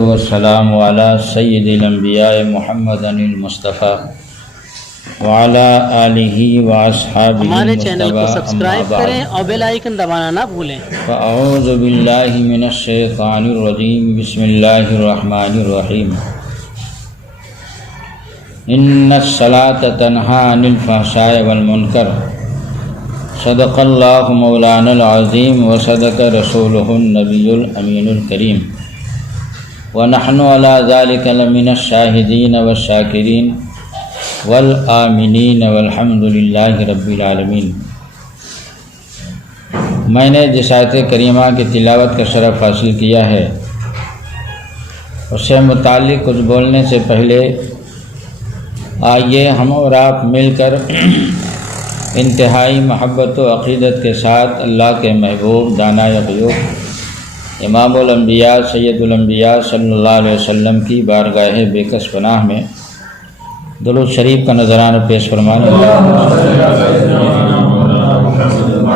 والسلام علی سید الانبیاء محمد المصطفیٰ وعلی آلہ واصحابہ ہمارے چینل کو المجتبیٰ سبسکرائب کریں اور بیل آئیکن دبانا نہ بھولیں۔ فاعوذ باللہ من الشیطان الرجیم، بسم اللہ الرحمن الرحیم۔ ان الصلاۃ تنہی عن الفحشاء والمنکر، صدق اللہ مولانا العظیم وصدق رسولہ النبی الامین الکریم، ونحن علی ذلک لمن الشاہدین والشاکرین والآمنین والحمد للہ رب العالمین۔ میں نے جس آیت کریمہ کی تلاوت کا شرف حاصل کیا ہے، اس سے متعلق کچھ بولنے سے پہلے آئیے ہم اور آپ مل کر انتہائی محبت و عقیدت کے ساتھ اللہ کے محبوب دانائے غیوب امام الانبیاء سید الانبیاء صلی اللہ علیہ وسلم کی بارگاہ بے کس پناہ میں درود شریف کا نذرانہ پیش فرمانے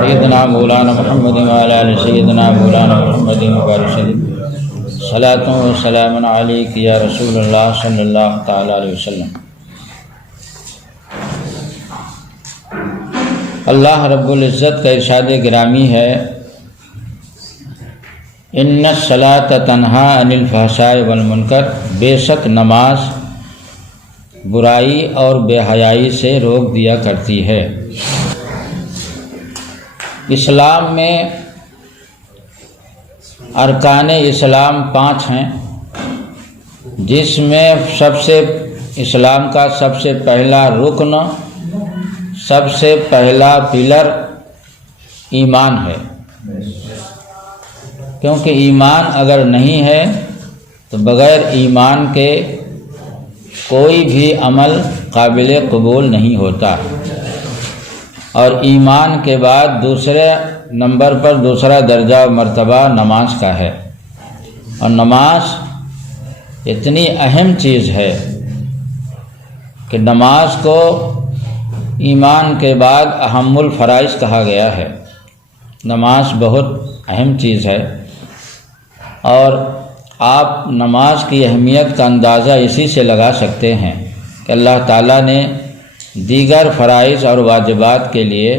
سیدنا مولانا محمد وعلی آل سیدنا مولانا محمد مبارک وسلم، صلاۃ و سلام علیک یا رسول اللہ صلی اللہ تعالی علیہ وسلم۔ اللہ رب العزت کا ارشاد گرامی ہے، ان الصلاۃ تنہی عن الفحشاء والمنکر، بے شک نماز برائی اور بے حیائی سے روک دیا کرتی ہے۔ اسلام میں ارکان اسلام 5 ہیں، جس میں اسلام کا سب سے پہلا رکن، سب سے پہلا پلر ایمان ہے، کیونکہ ایمان اگر نہیں ہے تو بغیر ایمان کے کوئی بھی عمل قابل قبول نہیں ہوتا، اور ایمان کے بعد دوسرے نمبر پر دوسرا درجہ و مرتبہ نماز کا ہے، اور نماز اتنی اہم چیز ہے کہ نماز کو ایمان کے بعد اہم الفرائض کہا گیا ہے۔ نماز بہت اہم چیز ہے، اور آپ نماز کی اہمیت کا اندازہ اسی سے لگا سکتے ہیں کہ اللہ تعالیٰ نے دیگر فرائض اور واجبات کے لیے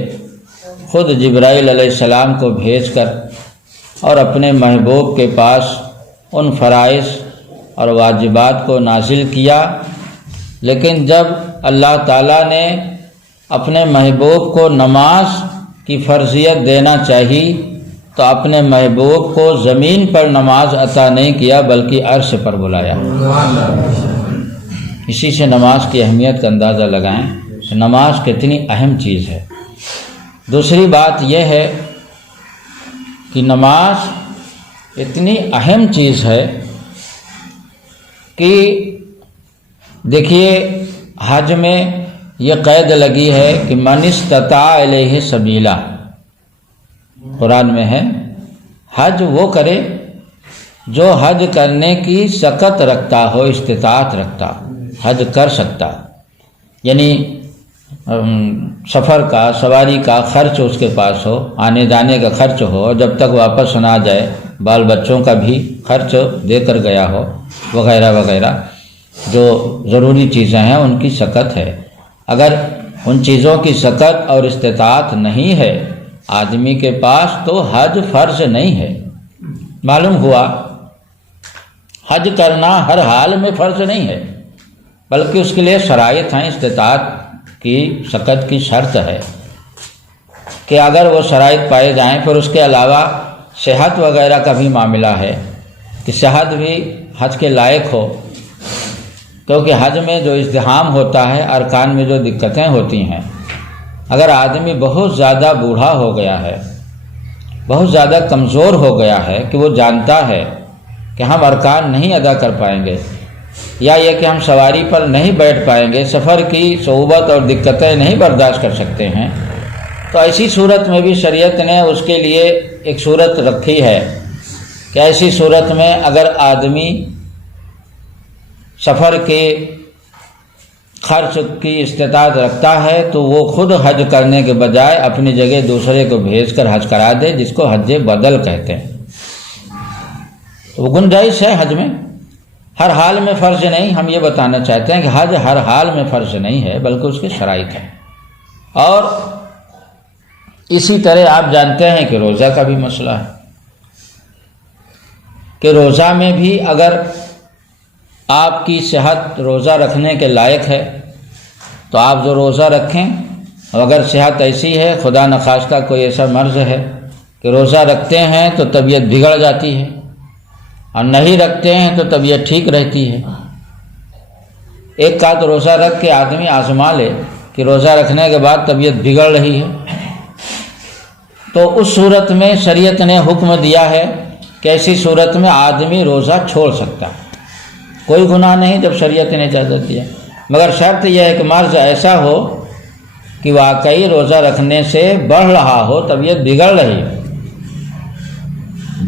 خود جبرائیل علیہ السلام کو بھیج کر اور اپنے محبوب کے پاس ان فرائض اور واجبات کو نازل کیا، لیکن جب اللہ تعالیٰ نے اپنے محبوب کو نماز کی فرضیت دینا چاہی تو اپنے محبوب کو زمین پر نماز عطا نہیں کیا بلکہ عرش پر بلایا۔ اسی سے نماز کی اہمیت کا اندازہ لگائیں کہ نماز کتنی اہم چیز ہے۔ دوسری بات یہ ہے کہ نماز اتنی اہم چیز ہے کہ دیکھیے حج میں یہ قید لگی ہے کہ من استطاع الیہ سبیلا، قرآن میں ہے، حج وہ کرے جو حج کرنے کی سکت رکھتا ہو، استطاعت رکھتا، حج کر سکتا، یعنی سفر کا، سواری کا خرچ اس کے پاس ہو، آنے جانے کا خرچ ہو، جب تک واپس نہ جائے بال بچوں کا بھی خرچ دے کر گیا ہو، وغیرہ وغیرہ جو ضروری چیزیں ہیں ان کی سکت ہے۔ اگر ان چیزوں کی سکت اور استطاعت نہیں ہے آدمی کے پاس تو حج فرض نہیں ہے۔ معلوم ہوا حج کرنا ہر حال میں فرض نہیں ہے، بلکہ اس کے لیے شرائط ہیں، استطاعت کی سکت کی شرط ہے کہ اگر وہ شرائط پائے جائیں، پھر اس کے علاوہ صحت وغیرہ کا بھی معاملہ ہے کہ صحت بھی حج کے لائق ہو، کیونکہ حج میں جو ازدحام ہوتا ہے، ارکان میں جو دقتیں ہوتی ہیں، اگر آدمی بہت زیادہ بوڑھا ہو گیا ہے، بہت زیادہ کمزور ہو گیا ہے کہ وہ جانتا ہے کہ ہم ارکان نہیں ادا کر پائیں گے، یا یہ کہ ہم سواری پر نہیں بیٹھ پائیں گے، سفر کی صعوبت اور دقتیں نہیں برداشت کر سکتے ہیں، تو ایسی صورت میں بھی شریعت نے اس کے لیے ایک صورت رکھی ہے کہ ایسی صورت میں اگر آدمی سفر کے خرچ کی استطاعت رکھتا ہے تو وہ خود حج کرنے کے بجائے اپنی جگہ دوسرے کو بھیج کر حج کرا دے، جس کو حج بدل کہتے ہیں۔ تو وہ گنجائش ہے حج میں، ہر حال میں فرض نہیں، ہم یہ بتانا چاہتے ہیں کہ حج ہر حال میں فرض نہیں ہے بلکہ اس کے شرائط ہیں۔ اور اسی طرح آپ جانتے ہیں کہ روزہ کا بھی مسئلہ ہے کہ روزہ میں بھی اگر آپ کی صحت روزہ رکھنے کے لائق ہے تو آپ جو روزہ رکھیں، اگر صحت ایسی ہے، خدا نخواستہ کوئی ایسا مرض ہے کہ روزہ رکھتے ہیں تو طبیعت بگڑ جاتی ہے اور نہیں رکھتے ہیں تو طبیعت ٹھیک رہتی ہے، ایک کا تو روزہ رکھ کے آدمی آزما لے کہ روزہ رکھنے کے بعد طبیعت بگڑ رہی ہے، تو اس صورت میں شریعت نے حکم دیا ہے کہ ایسی صورت میں آدمی روزہ چھوڑ سکتا ہے، کوئی گناہ نہیں جب شریعت نے اجازت دیا، مگر شرط یہ ہے کہ مرض ایسا ہو کہ واقعی روزہ رکھنے سے بڑھ رہا ہو، طبیعت بگڑ رہی ہے،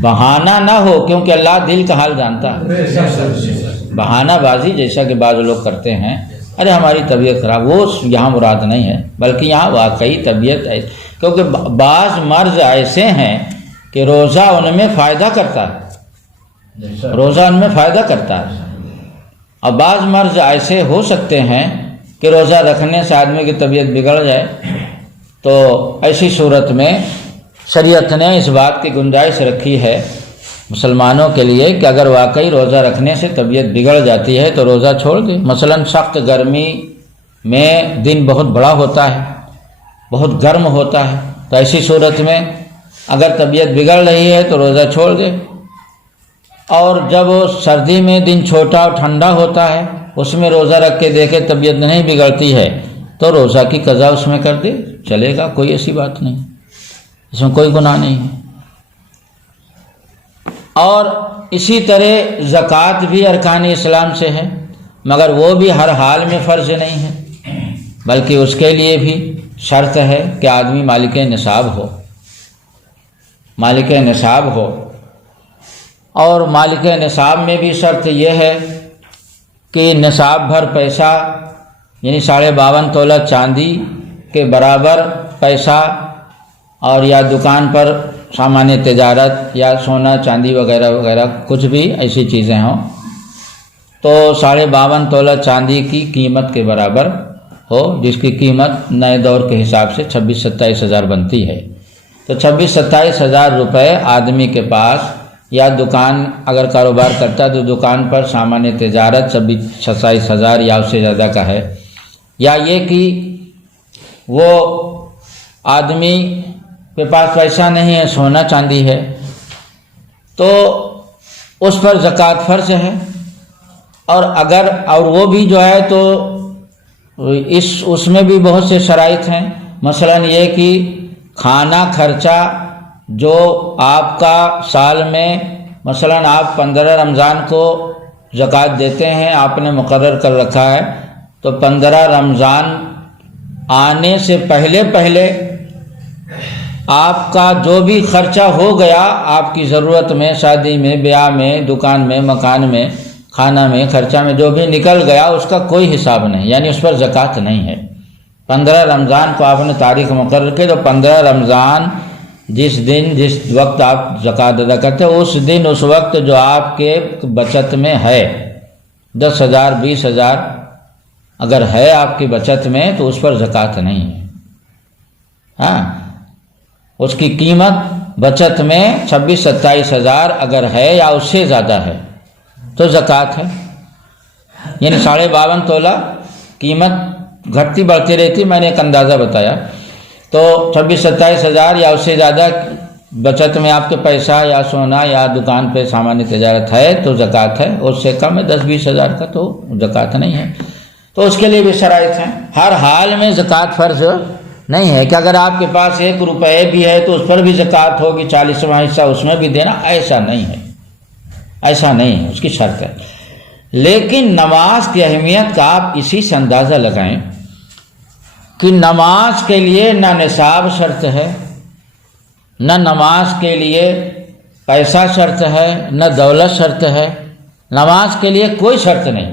بہانہ نہ ہو، کیونکہ اللہ دل کا حال جانتا ہے۔ بہانہ بازی جیسا کہ بعض لوگ کرتے ہیں، ارے ہماری طبیعت خراب، وہ یہاں مراد نہیں ہے، بلکہ یہاں واقعی طبیعت ایسی، کیونکہ بعض مرض ایسے ہیں کہ روزہ ان میں فائدہ کرتا ہے، روزہ ان میں فائدہ کرتا ہے، اور بعض مرض ایسے ہو سکتے ہیں کہ روزہ رکھنے سے آدمی کی طبیعت بگڑ جائے، تو ایسی صورت میں شریعت نے اس بات کی گنجائش رکھی ہے مسلمانوں کے لیے کہ اگر واقعی روزہ رکھنے سے طبیعت بگڑ جاتی ہے تو روزہ چھوڑ دے۔ مثلا سخت گرمی میں دن بہت بڑا ہوتا ہے، بہت گرم ہوتا ہے، تو ایسی صورت میں اگر طبیعت بگڑ رہی ہے تو روزہ چھوڑ دے، اور جب سردی میں دن چھوٹا اور ٹھنڈا ہوتا ہے اس میں روزہ رکھ کے دیکھے طبیعت نہیں بگڑتی ہے تو روزہ کی قضا اس میں کر دے، چلے گا، کوئی ایسی بات نہیں، اس میں کوئی گناہ نہیں ہے۔ اور اسی طرح زکوٰۃ بھی ارکان اسلام سے ہے، مگر وہ بھی ہر حال میں فرض نہیں ہے، بلکہ اس کے لیے بھی شرط ہے کہ آدمی مالک نصاب ہو، مالک نصاب ہو، اور مالک نصاب میں بھی شرط یہ ہے کہ نصاب بھر پیسہ یعنی 52.5 تولہ چاندی کے برابر پیسہ، اور یا دکان پر سامان تجارت یا سونا چاندی وغیرہ وغیرہ کچھ بھی ایسی چیزیں ہوں تو 52.5 تولہ چاندی کی قیمت کے برابر ہو، جس کی قیمت نئے دور کے حساب سے 26-27 ہزار بنتی ہے، تو 26-27 ہزار روپے آدمی کے پاس، یا دکان اگر کاروبار کرتا ہے تو دکان پر سامان تجارت 26-27 ہزار یا اس سے زیادہ کا ہے، یا یہ کہ وہ آدمی کے پاس پیسہ نہیں ہے، سونا چاندی ہے، تو اس پر زکوٰۃ فرض ہے، اور وہ بھی جو ہے تو اس میں بھی بہت سے شرائط ہیں، مثلا یہ کہ کھانا خرچہ جو آپ کا سال میں، مثلا آپ 15 رمضان کو زکوٰۃ دیتے ہیں، آپ نے مقرر کر رکھا ہے، تو 15 رمضان آنے سے پہلے آپ کا جو بھی خرچہ ہو گیا آپ کی ضرورت میں، شادی میں، بیاہ میں، دکان میں، مکان میں، کھانا میں، خرچہ میں جو بھی نکل گیا اس کا کوئی حساب نہیں، یعنی اس پر زکوٰۃ نہیں ہے۔ 15 رمضان کو آپ نے تاریخ مقرر کی تو 15 رمضان جس وقت آپ زکوٰۃ ادا کرتے ہیں اس دن، اس وقت جو آپ کے بچت میں ہے 10,000 20,000 اگر ہے آپ کی بچت میں تو اس پر زکوٰۃ نہیں ہے، ہاں، اس کی قیمت بچت میں 26-27 ہزار اگر ہے یا اس سے زیادہ ہے تو زکوٰۃ ہے، یعنی 52.5 تولہ قیمت گھٹتی بڑھتی رہتی، میں نے ایک اندازہ بتایا، تو 26-27 ہزار یا اس سے زیادہ بچت میں آپ کے پیسہ یا سونا یا دکان پہ سامان تجارت ہے تو زکوٰۃ ہے، اس سے کم ہے 10-20 ہزار کا تو زکوٰۃ نہیں ہے، تو اس کے لیے بھی شرائط ہیں۔ ہر حال میں زکوٰۃ فرض نہیں ہے کہ اگر آپ کے پاس 1 روپے بھی ہے تو اس پر بھی زکوٰۃ ہوگی، 40واں حصہ اس میں بھی دینا، ایسا نہیں ہے، ایسا نہیں ہے، اس کی شرط ہے۔ لیکن نماز کی اہمیت کا آپ اسی سے اندازہ لگائیں کہ نماز کے لیے نہ نصاب شرط ہے، نہ نماز کے لیے پیسہ شرط ہے، نہ دولت شرط ہے، نماز کے لیے کوئی شرط نہیں،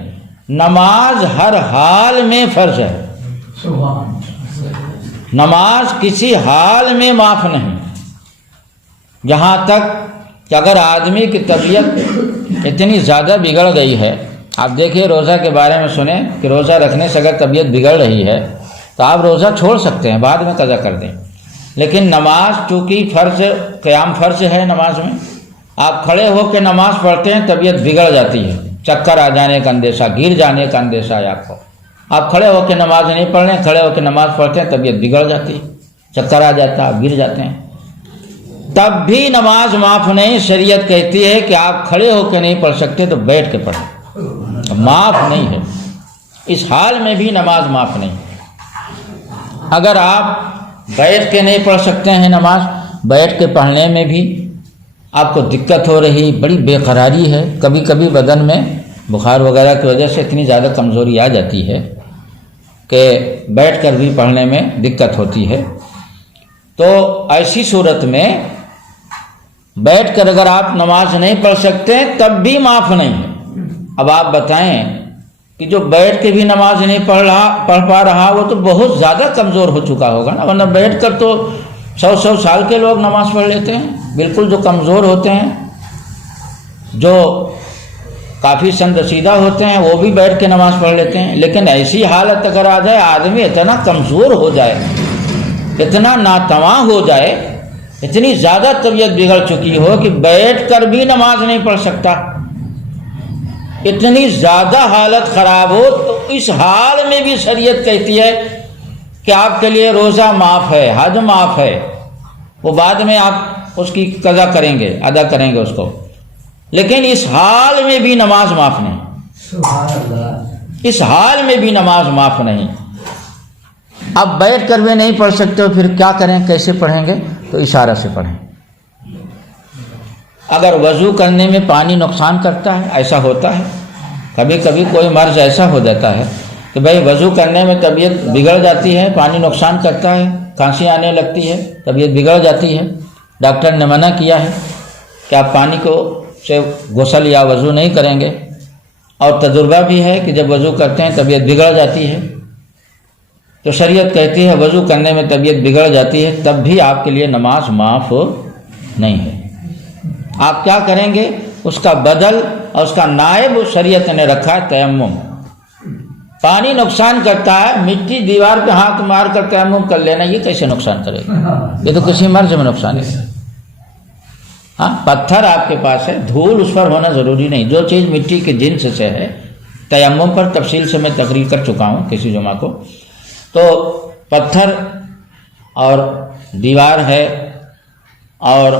نماز ہر حال میں فرض ہے، نماز کسی حال میں معاف نہیں، جہاں تک کہ اگر آدمی کی طبیعت اتنی زیادہ بگڑ گئی ہے. آپ دیکھیے روزہ کے بارے میں سنیں کہ روزہ رکھنے سے اگر طبیعت بگڑ رہی ہے تو آپ روزہ چھوڑ سکتے ہیں، بعد میں قضا کر دیں. لیکن نماز چونکہ فرض، قیام فرض ہے نماز میں، آپ کھڑے ہو کے نماز پڑھتے ہیں طبیعت بگڑ جاتی ہے، چکر آ جانے کا اندیشہ، گر جانے کا اندیشہ ہے آپ کو. آپ کھڑے ہو کے نماز نہیں پڑھ رہے ہیں، کھڑے ہو کے نماز پڑھتے ہیں طبیعت بگڑ جاتی ہے، چکر آ جاتا ہے، آپ گر جاتے ہیں، تب بھی نماز معاف نہیں. شریعت کہتی ہے کہ آپ کھڑے ہو کے نہیں پڑھ سکتے تو بیٹھ کے پڑھیں، معاف نہیں ہے. اس حال میں بھی نماز معاف نہیں. اگر آپ بیٹھ کے نہیں پڑھ سکتے ہیں نماز، بیٹھ کے پڑھنے میں بھی آپ کو دقت ہو رہی، بڑی بے قراری ہے، کبھی کبھی بدن میں بخار وغیرہ کی وجہ سے اتنی زیادہ کمزوری آ جاتی ہے کہ بیٹھ کر بھی پڑھنے میں دقت ہوتی ہے، تو ایسی صورت میں بیٹھ کر اگر آپ نماز نہیں پڑھ سکتے تب بھی معاف نہیں ہے. اب آپ بتائیں کہ جو بیٹھ کے بھی نماز نہیں پڑھ پا رہا وہ تو بہت زیادہ کمزور ہو چکا ہوگا نا، ورنہ بیٹھ کر تو 100 سال کے لوگ نماز پڑھ لیتے ہیں. بالکل جو کمزور ہوتے ہیں، جو کافی سن رسیدہ ہوتے ہیں، وہ بھی بیٹھ کے نماز پڑھ لیتے ہیں. لیکن ایسی حالت اگر آ جائے، آدمی اتنا کمزور ہو جائے، اتنا ناتواں ہو جائے، اتنی زیادہ طبیعت بگڑ چکی ہو کہ بیٹھ کر بھی نماز نہیں پڑھ سکتا، اتنی زیادہ حالت خراب ہو، تو اس حال میں بھی شریعت کہتی ہے کہ آپ کے لیے روزہ معاف ہے، حج معاف ہے، وہ بعد میں آپ اس کی قضا کریں گے، ادا کریں گے اس کو. لیکن اس حال میں بھی نماز معاف نہیں، اس حال میں بھی نماز معاف نہیں. اب بیٹھ کر بھی نہیں پڑھ سکتے ہو، پھر کیا کریں، کیسے پڑھیں گے؟ تو اشارہ سے پڑھیں. اگر وضو کرنے میں پانی نقصان کرتا ہے، ایسا ہوتا ہے کبھی کبھی، کوئی مرض ایسا ہو جاتا ہے کہ بھائی وضو کرنے میں طبیعت بگڑ جاتی ہے، پانی نقصان کرتا ہے، کھانسی آنے لگتی ہے، طبیعت بگڑ جاتی ہے، ڈاکٹر نے منع کیا ہے کہ آپ پانی کو سے غسل یا وضو نہیں کریں گے، اور تجربہ بھی ہے کہ جب وضو کرتے ہیں طبیعت بگڑ جاتی ہے، تو شریعت کہتی ہے وضو کرنے میں طبیعت بگڑ جاتی ہے تب بھی آپ کے لیے نماز معاف نہیں ہے. آپ کیا کریں گے؟ اس کا بدل اور اس کا نائب شریعت نے رکھا ہے تیمم. پانی نقصان کرتا ہے، مٹی دیوار پہ ہاتھ مار کر تیمم کر لینا، یہ کیسے نقصان کرے گا؟ یہ تو کسی مرض میں نقصان ہے. ہاں، پتھر آپ کے پاس ہے، دھول اس پر ہونا ضروری نہیں. جو چیز مٹی کے جنس سے ہے، تیمم پر تفصیل سے میں تقریر کر چکا ہوں کسی جمعہ کو، تو پتھر اور دیوار ہے اور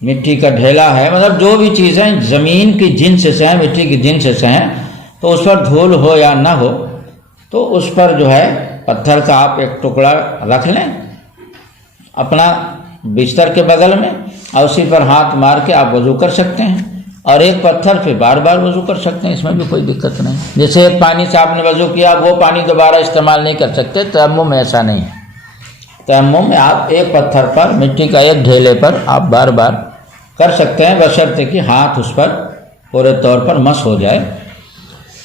مٹی کا ڈھیلا ہے، مطلب جو بھی چیزیں زمین کی جنس سے ہیں، مٹی کی جنس سے ہیں، تو اس پر دھول ہو یا نہ ہو تو اس پر جو ہے پتھر کا آپ ایک ٹکڑا رکھ لیں اپنا بستر کے بغل میں، اور اسی پر ہاتھ مار کے آپ وضو کر سکتے ہیں، اور ایک پتھر پہ بار بار وضو کر سکتے ہیں، اس میں بھی کوئی دقت نہیں. جیسے ایک پانی سے آپ نے وضو کیا، وہ پانی دوبارہ استعمال نہیں کر سکتے. تیمم میں ایسا نہیں ہے. تیمم میں آپ ایک پتھر پر، مٹی کا ایک ڈھیلے پر آپ بار بار کر سکتے ہیں، بشرطے کہ ہاتھ اس پر پورے طور پر مس ہو جائے،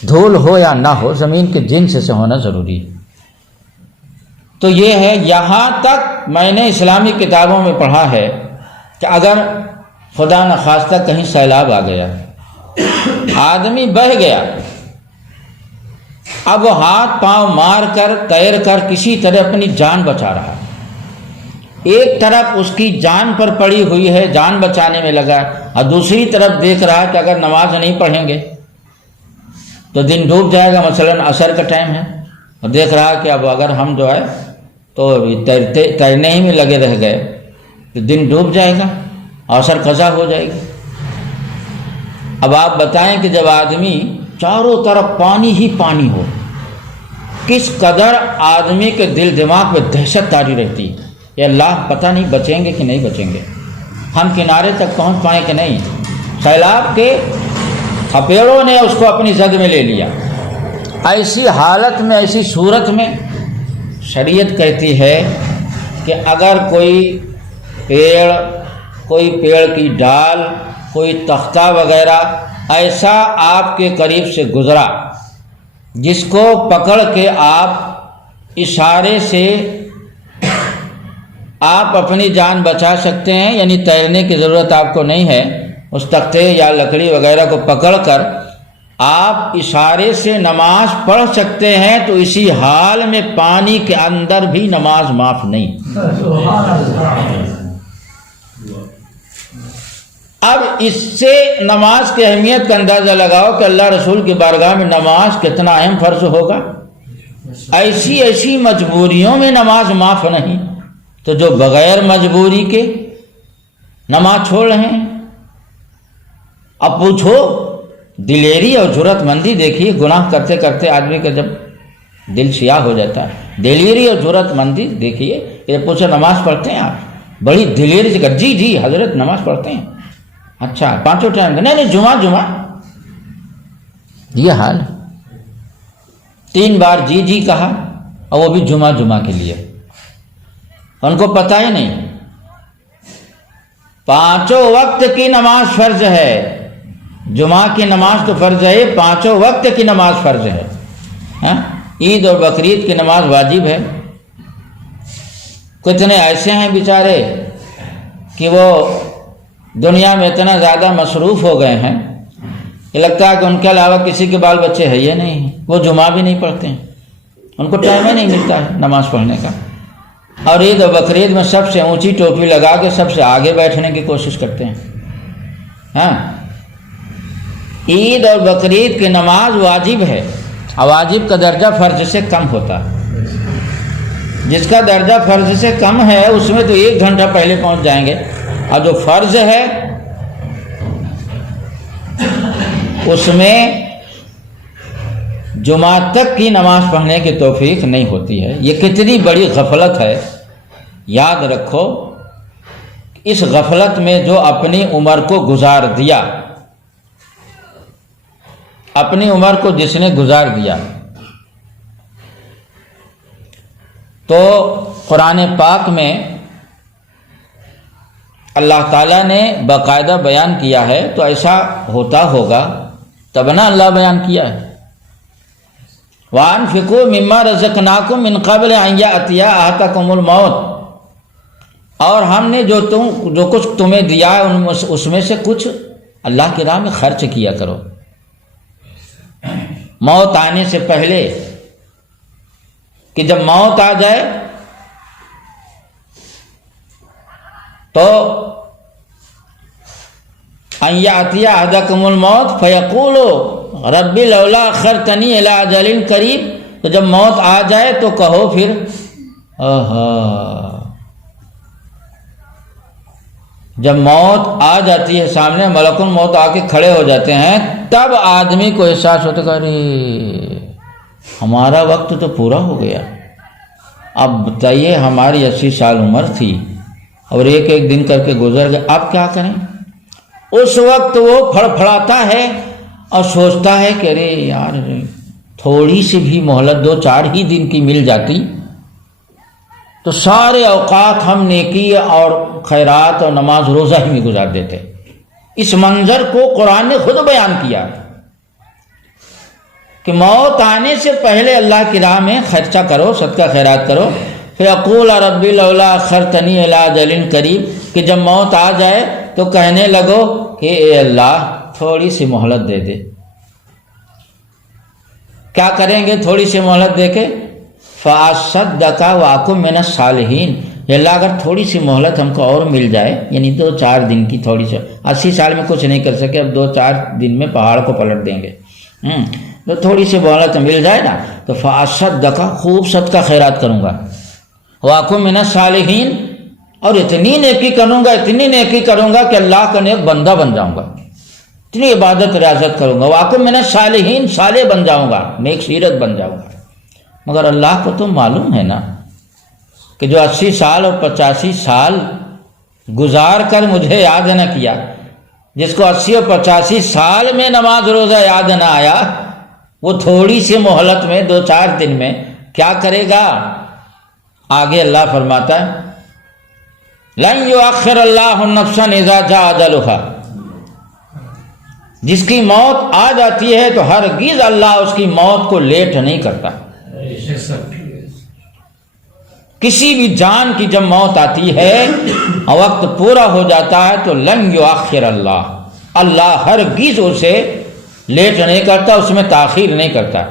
دھول ہو یا نہ ہو، زمین کے جنس سے ہونا ضروری ہے. تو یہ ہے، یہاں تک میں نے اسلامی کتابوں میں پڑھا ہے کہ اگر خدا نخواستہ کہیں سیلاب آ گیا، آدمی بہہ گیا، اب وہ ہاتھ پاؤں مار کر تیر کر کسی طرح اپنی جان بچا رہا ہے، ایک طرف اس کی جان پر پڑی ہوئی ہے، جان بچانے میں لگا، اور دوسری طرف دیکھ رہا ہے کہ اگر نماز نہیں پڑھیں گے تو دن ڈوب جائے گا، مثلاً عصر کا ٹائم ہے، اور دیکھ رہا ہے کہ اب اگر ہم جو ہے تو تیرنے ہی میں لگے رہ گئے تو دن ڈوب جائے گا، عصر قضا ہو جائے گی. اب آپ بتائیں کہ جب آدمی چاروں طرف پانی ہی پانی ہو، کس قدر آدمی کے دل دماغ میں دہشت تاری رہتی ہے، یہ اللہ پتہ نہیں بچیں گے کہ نہیں بچیں گے، ہم کنارے تک پہنچ پائیں کہ نہیں. سیلاب کے ہپیڑوں نے اس کو اپنی زد میں لے لیا. ایسی حالت میں، ایسی صورت میں شریعت کہتی ہے کہ اگر کوئی پیڑ کی ڈال، کوئی تختہ وغیرہ ایسا آپ کے قریب سے گزرا جس کو پکڑ کے آپ اشارے سے آپ اپنی جان بچا سکتے ہیں، یعنی تیرنے کی ضرورت آپ کو نہیں ہے، اس تختے یا لکڑی وغیرہ کو پکڑ کر آپ اشارے سے نماز پڑھ سکتے ہیں تو اسی حال میں پانی کے اندر بھی نماز معاف نہیں۔ اب اس سے نماز کی اہمیت کا اندازہ لگاؤ کہ اللہ رسول کی بارگاہ میں نماز کتنا اہم فرض ہوگا۔ ایسی مجبوریوں میں نماز معاف نہیں، تو جو بغیر مجبوری کے نماز چھوڑ رہے ہیں، اب پوچھو دلیری اور جرات مندی دیکھیے، گناہ کرتے کرتے آدمی کا جب دل سیاہ ہو جاتا ہے، دلیری اور جرات مندی دیکھیے۔ یہ پوچھو نماز پڑھتے ہیں آپ؟ بڑی دلیری سے جی حضرت نماز پڑھتے ہیں۔ اچھا پانچوں ٹائم نہیں، جمعہ یہ حال، 3 بار جی کہا، اور وہ بھی جمعہ کے لیے، ان کو پتہ ہی نہیں 5 وقت کی نماز فرض ہے۔ جمعہ کی نماز تو فرض ہے، 5 وقت کی نماز فرض ہے۔ عید اور بقرعید کی نماز واجب ہے۔ کتنے ایسے ہیں بیچارے کہ وہ دنیا میں اتنا زیادہ مصروف ہو گئے ہیں کہ لگتا ہے کہ ان کے علاوہ کسی کے بال بچے ہے یہ نہیں، وہ جمعہ بھی نہیں پڑھتے ہیں، ان کو ٹائم ہی نہیں ملتا ہے نماز پڑھنے کا، اور عید اور بقرعید میں سب سے اونچی ٹوپی لگا کے سب سے آگے بیٹھنے کی کوشش کرتے ہیں۔ عید اور بقرعید کی نماز واجب ہے، اور واجب کا درجہ فرض سے کم ہوتا ہے۔ جس کا درجہ فرض سے کم ہے اس میں تو 1 گھنٹہ پہلے پہنچ جائیں گے، اور جو فرض ہے اس میں جمعہ تک کی نماز پڑھنے کی توفیق نہیں ہوتی ہے۔ یہ کتنی بڑی غفلت ہے، یاد رکھو۔ اس غفلت میں جو اپنی عمر کو گزار دیا، اپنی عمر کو جس نے گزار دیا، تو قرآن پاک میں اللہ تعالیٰ نے باقاعدہ بیان کیا ہے، تو ایسا ہوتا ہوگا تب نہ اللہ بیان کیا ہے۔ وَأَنفِقُوا مِمَّا رَزَقْنَاكُم مِّن قَبْلِ أَن يَأْتِيَ أَحَدَكُمُ الْمَوْتُ، اور ہم نے جو کچھ تمہیں دیا ہے اس میں سے کچھ اللہ کی راہ میں خرچ کیا کرو، موت آنے سے پہلے، کہ جب موت آ جائے تو ان یاتی احدکم الموت فیقول رب لولا اخرتنی الی اجل قریب، تو جب موت آ جائے تو کہو پھر جب موت آ جاتی ہے سامنے، ملک الموت آ کے کھڑے ہو جاتے ہیں، تب آدمی کو احساس ہوتا ہے ارے ہمارا وقت تو پورا ہو گیا، اب بتائیے ہماری 80 سال عمر تھی اور ایک دن کر کے گزر گئے، اب کیا کریں؟ اس وقت وہ پھڑپھڑاتا ہے اور سوچتا ہے کہ ارے یار تھوڑی سی بھی مہلت 2-4 ہی دن کی مل جاتی تو سارے اوقات ہم نیکی اور خیرات اور نماز روزہ ہی میں گزار دیتے۔ اس منظر کو قرآن نے خود بیان کیا کہ موت آنے سے پہلے اللہ کی راہ میں خرچہ کرو، صدقہ خیرات کرو۔ فیقول رب لولا اخرتنی الی اجل قریب، کہ جب موت آ جائے تو کہنے لگو کہ اے اللہ تھوڑی سی مہلت دے دے۔ کیا کریں گے تھوڑی سی مہلت دے کے؟ فاصدق واکن من الصالحین، اللہ اگر تھوڑی سی مہلت ہم کو اور مل جائے، یعنی 2-4 دن کی تھوڑی سی، 80 سال میں کچھ نہیں کر سکے، اب 2-4 دن میں پہاڑ کو پلٹ دیں گے، تو تھوڑی سی مہلت مل جائے نا تو فاصدق، خوب صدقہ خیرات کروں گا، واکن من الصالحین، اور اتنی نیکی کروں گا کہ اللہ کا نیک بندہ بن جاؤں گا، اتنی عبادت ریاضت کروں گا، واکن من الصالحین، صالح بن جاؤں گا، نیک سیرت بن جاؤں گا۔ مگر اللہ کو تو معلوم ہے نا کہ جو 80 سال اور 85 سال گزار کر مجھے یاد نہ کیا، جس کو 80 اور 85 سال میں نماز روزہ یاد نہ آیا، وہ تھوڑی سی مہلت میں 2-4 دن میں کیا کرے گا؟ آگے اللہ فرماتا ہے لن یؤخر اللہ نفسا اذا جاء اجلها، جس کی موت آ جاتی ہے تو ہرگز اللہ اس کی موت کو لیٹ نہیں کرتا۔ کسی بھی جان کی جب موت آتی ہے اور وقت پورا ہو جاتا ہے تو لن یؤخر اللہ، اللہ ہرگز اسے لیٹ نہیں کرتا، اس میں تاخیر نہیں کرتا۔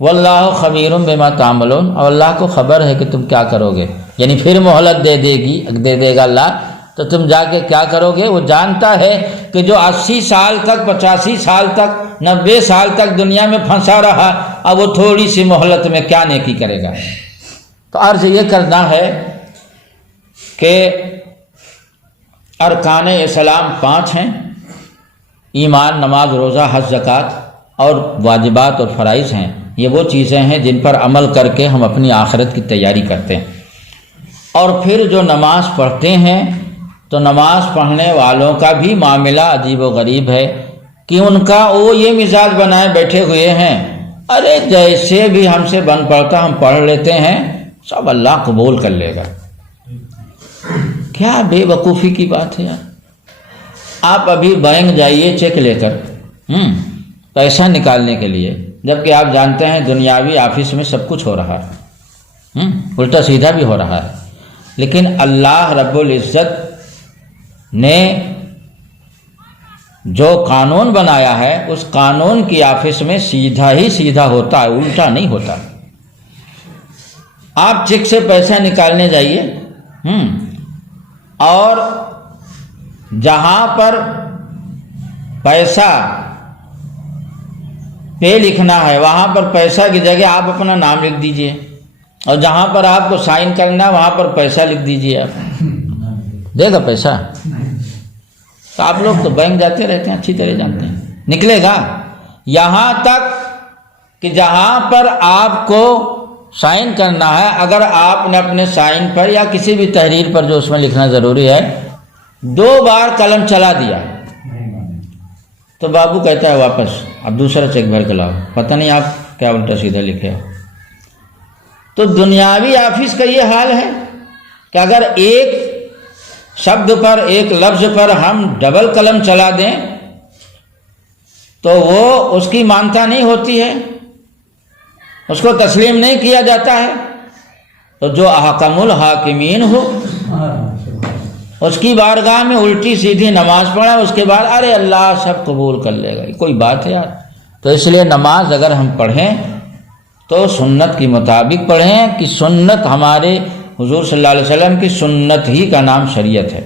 واللہ خبیر بما تعملون، اور اللہ کو خبر ہے کہ تم کیا کرو گے، یعنی پھر مہلت دے دے گا اللہ، تو تم جا کے کیا کرو گے۔ وہ جانتا ہے کہ جو 80 سال تک، 85 سال تک، 90 سال تک دنیا میں پھنسا رہا، اب وہ تھوڑی سی مہلت میں کیا نیکی کرے گا۔ تو عرض یہ کرنا ہے کہ ارکان اسلام 5 ہیں، ایمان، نماز، روزہ، حج، زکوٰۃ، اور واجبات اور فرائض ہیں۔ یہ وہ چیزیں ہیں جن پر عمل کر کے ہم اپنی آخرت کی تیاری کرتے ہیں۔ اور پھر جو نماز پڑھتے ہیں تو نماز پڑھنے والوں کا بھی معاملہ عجیب و غریب ہے کہ ان کا وہ یہ مزاج بنائے بیٹھے ہوئے ہیں، ارے جیسے بھی ہم سے بن پڑتا ہم پڑھ لیتے ہیں، سب اللہ قبول کر لے گا۔ کیا بے وقوفی کی بات ہے یار۔ آپ ابھی بینک جائیے چیک لے کر پیسہ نکالنے کے لیے، جبکہ آپ جانتے ہیں دنیاوی آفس میں سب کچھ ہو رہا ہے، الٹا سیدھا بھی ہو رہا ہے، لیکن اللہ رب العزت نے جو قانون بنایا ہے اس قانون کی آفس میں سیدھا ہی سیدھا ہوتا ہے، الٹا نہیں ہوتا۔ آپ چیک سے پیسہ نکالنے جائیے اور جہاں پر پیسہ پے لکھنا ہے وہاں پر پیسہ کی جگہ آپ اپنا نام لکھ دیجئے، اور جہاں پر آپ کو سائن کرنا ہے وہاں پر پیسہ لکھ دیجئے۔ آپ دے گا پیسہ؟ تو آپ لوگ تو بینک جاتے رہتے ہیں، اچھی طرح جانتے ہیں، نکلے گا؟ یہاں تک کہ جہاں پر آپ کو سائن کرنا ہے، اگر آپ نے اپنے سائن پر یا کسی بھی تحریر پر جو اس میں لکھنا ضروری ہے 2 بار قلم چلا دیا تو بابو کہتا ہے واپس، اب دوسرا چیک بھر کے لاؤ، پتہ نہیں آپ کیا الٹا سیدھا لکھے ہو۔ تو دنیاوی آفس کا یہ حال ہے کہ اگر ایک شبد پر، ایک لفظ پر ہم ڈبل قلم چلا دیں تو وہ اس کی مانتا نہیں ہوتی ہے، اس کو تسلیم نہیں کیا جاتا ہے۔ تو جو احکم الحاکمین ہو اس کی بارگاہ میں الٹی سیدھی نماز پڑھا، اس کے بعد ارے اللہ سب قبول کر لے گا، یہ کوئی بات ہے یار۔ تو اس لیے نماز اگر ہم پڑھیں تو سنت کے مطابق پڑھیں، کہ سنت ہمارے حضور صلی اللہ علیہ وسلم کی سنت ہی کا نام شریعت ہے۔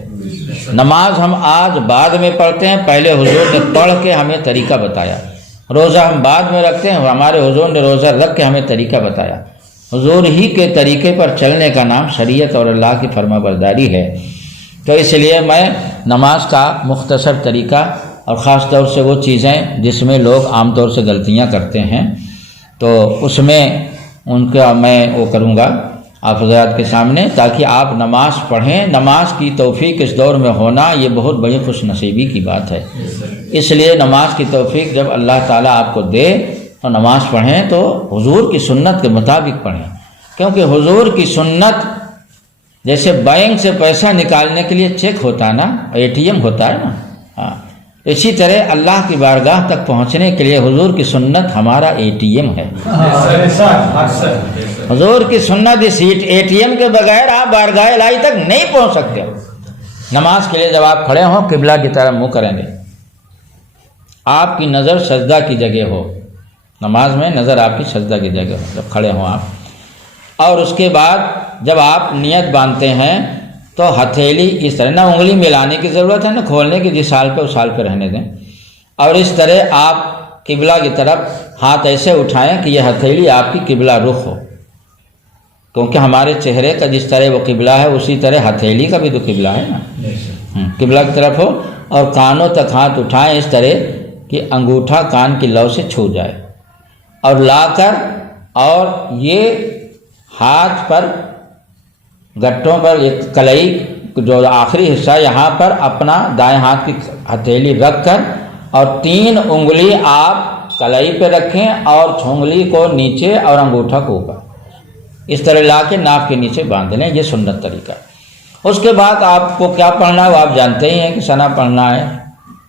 نماز ہم آج بعد میں پڑھتے ہیں، پہلے حضور نے پڑھ کے ہمیں طریقہ بتایا۔ روزہ ہم بعد میں رکھتے ہیں، ہمارے حضور نے روزہ رکھ کے ہمیں طریقہ بتایا۔ حضور ہی کے طریقے پر چلنے کا نام شریعت اور اللہ کی فرما برداری ہے۔ تو اس لیے میں نماز کا مختصر طریقہ، اور خاص طور سے وہ چیزیں جس میں لوگ عام طور سے غلطیاں کرتے ہیں، تو اس میں ان کا میں وہ کروں گا آپ حضرات کے سامنے، تاکہ آپ نماز پڑھیں۔ نماز کی توفیق اس دور میں ہونا یہ بہت بڑی خوش نصیبی کی بات ہے۔ اس لیے نماز کی توفیق جب اللہ تعالیٰ آپ کو دے تو نماز پڑھیں تو حضور کی سنت کے مطابق پڑھیں، کیونکہ حضور کی سنت جیسے بینک سے پیسہ نکالنے کے لیے چیک ہوتا ہے نا، ATM ہوتا ہے نا، اسی طرح اللہ کی بارگاہ تک پہنچنے کے لیے حضور کی سنت ہمارا ATM ہے۔ حضور کی سنت اس ATM کے بغیر آپ بارگاہ الہی تک نہیں پہنچ سکتے ہو۔ نماز کے لیے جب آپ کھڑے ہوں قبلہ کی طرف منہ کریں گے، آپ کی نظر سجدہ کی جگہ ہو، نماز میں نظر آپ کی سجدہ کی جگہ ہو جب کھڑے ہوں آپ، اور اس کے بعد جب آپ نیت باندھتے ہیں تو ہتھیلی اس طرح، نہ انگلی ملانے کی ضرورت ہے نہ کھولنے کی، جس حال پہ اس حال پہ رہنے دیں، اور اس طرح آپ قبلہ کی طرف ہاتھ ایسے اٹھائیں کہ یہ ہتھیلی آپ کی قبلہ رخ ہو، کیونکہ ہمارے چہرے کا جس طرح وہ قبلہ ہے اسی طرح ہتھیلی کا بھی تو قبلہ ہے نا، قبلہ کی طرف ہو، اور کانوں تک ہاتھ اٹھائیں اس طرح کہ انگوٹھا کان کی لو سے چھو جائے، اور لا کر اور یہ ہاتھ پر گٹوں پر ایک کلائی جو آخری حصہ یہاں پر اپنا دائیں ہاتھ کی ہتھیلی رکھ کر اور 3 انگلی آپ کلائی پہ رکھیں اور چھنگلی کو نیچے اور انگوٹھا کو اوپر، اس طرح لا کے ناک کے نیچے باندھ لیں، یہ سنت طریقہ۔ اس کے بعد آپ کو کیا پڑھنا ہے وہ آپ جانتے ہی ہیں کہ ثنا پڑھنا ہے،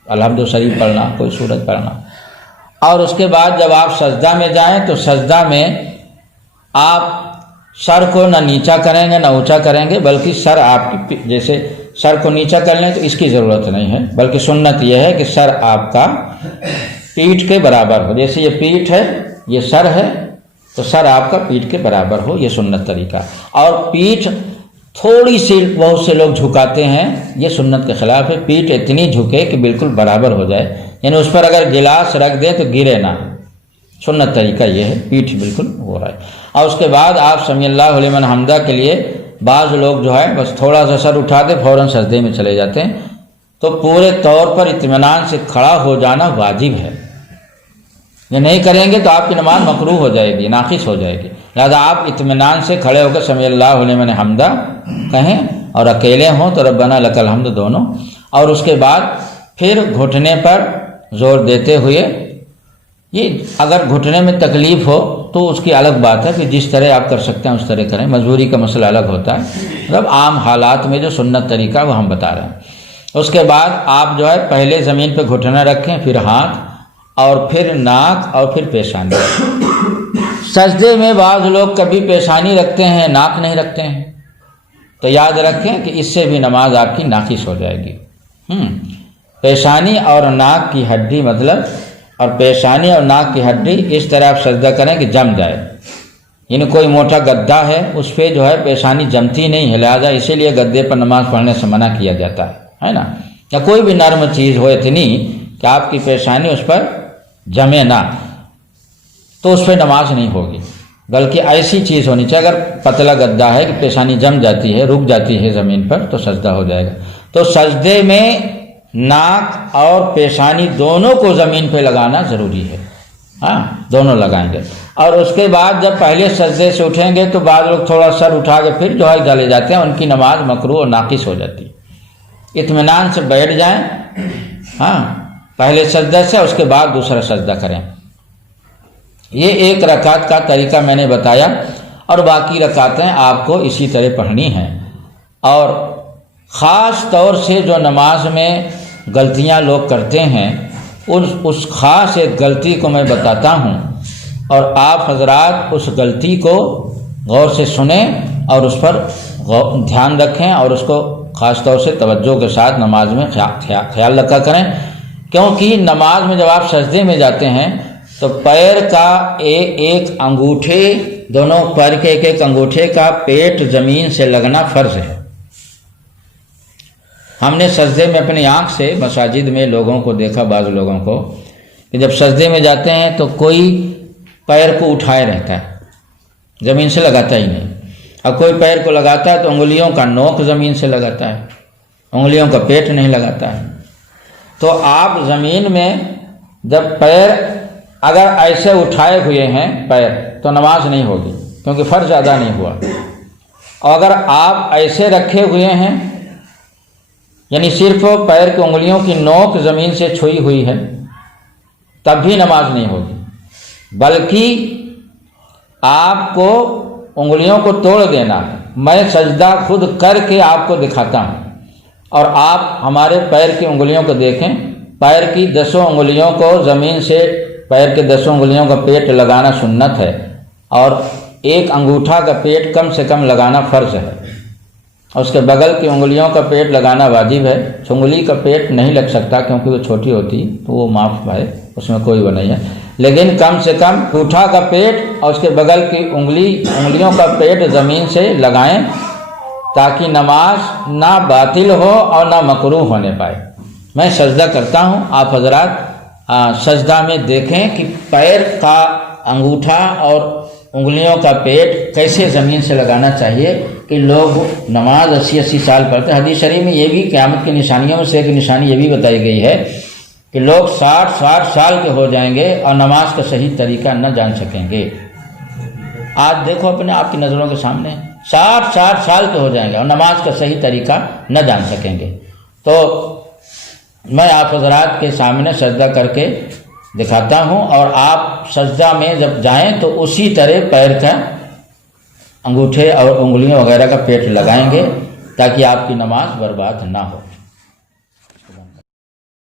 الحمد شریف پڑھنا، کوئی سورت پڑھنا، اور اس کے بعد جب آپ سجدہ میں جائیں تو سجدہ میں آپ سر کو نہ نیچا کریں گے نہ اونچا کریں گے، بلکہ سر آپ کی جیسے سر کو نیچا کر لیں تو اس کی ضرورت نہیں ہے، بلکہ سنت یہ ہے کہ سر آپ کا پیٹھ کے برابر ہو، جیسے یہ پیٹھ ہے یہ سر ہے تو سر آپ کا پیٹھ کے برابر ہو، یہ سنت طریقہ۔ اور پیٹھ تھوڑی سی بہت سے لوگ جھکاتے ہیں، یہ سنت کے خلاف ہے، پیٹھ اتنی جھکے کہ بالکل برابر ہو جائے، یعنی اس پر اگر گلاس رکھ دیں تو گرے نہ، سنت طریقہ یہ ہے، پیٹھ بالکل ہو رہا ہے۔ اور اس کے بعد آپ سمیع اللہ لمن حمدہ کے لیے بعض لوگ جو ہے بس تھوڑا سا سر اٹھاتے فوراً سجدے میں چلے جاتے ہیں، تو پورے طور پر اطمینان سے کھڑا ہو جانا واجب ہے، یہ نہیں کریں گے تو آپ کی نماز مکروہ ہو جائے گی، ناقص ہو جائے گی۔ لہذا آپ اطمینان سے کھڑے ہو کر سمیع اللہ لمن حمدہ کہیں، اور اکیلے ہوں تو ربنا لک الحمد دونوں، اور اس کے بعد پھر گھٹنے پر زور دیتے ہوئے، یہ اگر گھٹنے میں تکلیف ہو تو اس کی الگ بات ہے، کہ جس طرح آپ کر سکتے ہیں اس طرح کریں، مجبوری کا مسئلہ الگ ہوتا ہے، مطلب عام حالات میں جو سنت طریقہ وہ ہم بتا رہے ہیں۔ اس کے بعد آپ جو ہے پہلے زمین پہ گھٹنا رکھیں، پھر ہاتھ، اور پھر ناک، اور پھر پیشانی۔ سجدے میں بعض لوگ کبھی پیشانی رکھتے ہیں ناک نہیں رکھتے ہیں، تو یاد رکھیں کہ اس سے بھی نماز آپ کی ناقص ہو جائے گی۔ پیشانی اور ناک کی ہڈی مطلب، اور پیشانی اور ناک کی ہڈی اس طرح آپ سجدہ کریں کہ جم جائے، یعنی کوئی موٹا گدا ہے اس پہ جو ہے پیشانی جمتی نہیں ہے، لہذا اسی لیے گدے پر نماز پڑھنے سے منع کیا جاتا ہے نا، یا کوئی بھی نرم چیز ہو اتنی کہ آپ کی پیشانی اس پر جمے نہ، تو اس پہ نماز نہیں ہوگی، بلکہ ایسی چیز ہونی چاہیے، اگر پتلا گدا ہے کہ پیشانی جم جاتی ہے، رک جاتی ہے زمین پر، تو سجدہ ہو جائے گا۔ تو سجدے میں ناک اور پیشانی دونوں کو زمین پہ لگانا ضروری ہے، ہاں دونوں لگائیں گے۔ اور اس کے بعد جب پہلے سجدے سے اٹھیں گے تو بعض لوگ تھوڑا سر اٹھا کے پھر جو ہے چلے جاتے ہیں، ان کی نماز مکروہ اور ناقص ہو جاتی ہے۔ اطمینان سے بیٹھ جائیں، ہاں پہلے سجدہ سے، اس کے بعد دوسرا سجدہ کریں۔ یہ ایک رکعت کا طریقہ میں نے بتایا، اور باقی رکعتیں آپ کو اسی طرح پڑھنی ہیں۔ اور خاص طور سے جو نماز میں غلطیاں لوگ کرتے ہیں، اس خاص ایک غلطی کو میں بتاتا ہوں، اور آپ حضرات اس غلطی کو غور سے سنیں اور اس پر دھیان رکھیں، اور اس کو خاص طور سے توجہ کے ساتھ نماز میں خیال رکھا کریں، کیونکہ نماز میں جب آپ سجدے میں جاتے ہیں تو پیر کا ایک انگوٹھے، دونوں پیر کے ایک انگوٹھے کا پیٹ زمین سے لگنا فرض ہے۔ ہم نے سجدے میں اپنی آنکھ سے مساجد میں لوگوں کو دیکھا، بعض لوگوں کو کہ جب سجدے میں جاتے ہیں تو کوئی پیر کو اٹھائے رہتا ہے، زمین سے لگاتا ہی نہیں، اور کوئی پیر کو لگاتا ہے تو انگلیوں کا نوک زمین سے لگاتا ہے، انگلیوں کا پیٹ نہیں لگاتا ہے۔ تو آپ زمین میں جب پیر اگر ایسے اٹھائے ہوئے ہیں پیر تو نماز نہیں ہوگی، کیونکہ فرض ادا نہیں ہوا۔ اور اگر آپ ایسے رکھے ہوئے ہیں، یعنی صرف پیر کی انگلیوں کی نوک زمین سے چھوئی ہوئی ہے، تب بھی نماز نہیں ہوگی، بلکہ آپ کو انگلیوں کو توڑ دینا ہے۔ میں سجدہ خود کر کے آپ کو دکھاتا ہوں، اور آپ ہمارے پیر کی انگلیوں کو دیکھیں، پیر کی 10 انگلیوں کو زمین سے، پیر کے 10 انگلیوں کا پیٹ لگانا سنت ہے، اور ایک انگوٹھا کا پیٹ کم سے کم لگانا فرض ہے، اور اس کے بغل کی انگلیوں کا پیٹ لگانا واجب ہے۔ چنگلی کا پیٹ نہیں لگ سکتا کیونکہ وہ چھوٹی ہوتی تو وہ معاف ہے، اس میں کوئی وہ نہیں ہے، لیکن کم سے کم انگوٹھا کا پیٹ اور اس کے بغل کی انگلیوں کا پیٹ زمین سے لگائیں، تاکہ نماز نہ باطل ہو اور نہ مکروہ ہونے پائے۔ میں سجدہ کرتا ہوں، آپ حضرات سجدہ میں دیکھیں کہ پیر کا انگوٹھا اور انگلیوں کا پیٹ کیسے زمین سے لگانا چاہیے، کہ لوگ نماز 80 سال پڑھتے ہیں۔ حدیث شریف میں یہ بھی قیامت کی نشانیوں میں سے ایک نشانی یہ بھی بتائی گئی ہے کہ لوگ 60 سال کے ہو جائیں گے اور نماز کا صحیح طریقہ نہ جان سکیں گے۔ آج دیکھو اپنے آپ کی نظروں کے سامنے، 60 سال کے ہو جائیں گے اور نماز کا صحیح طریقہ نہ جان سکیں گے۔ تو میں آپ حضرات کے سامنے سجدہ کر کے دکھاتا ہوں، اور آپ سجدہ میں جب جائیں تو اسی طرح پیر کا انگوٹھے اور انگلیوں وغیرہ کا پیٹ لگائیں گے، تاکہ آپ کی نماز برباد نہ ہو۔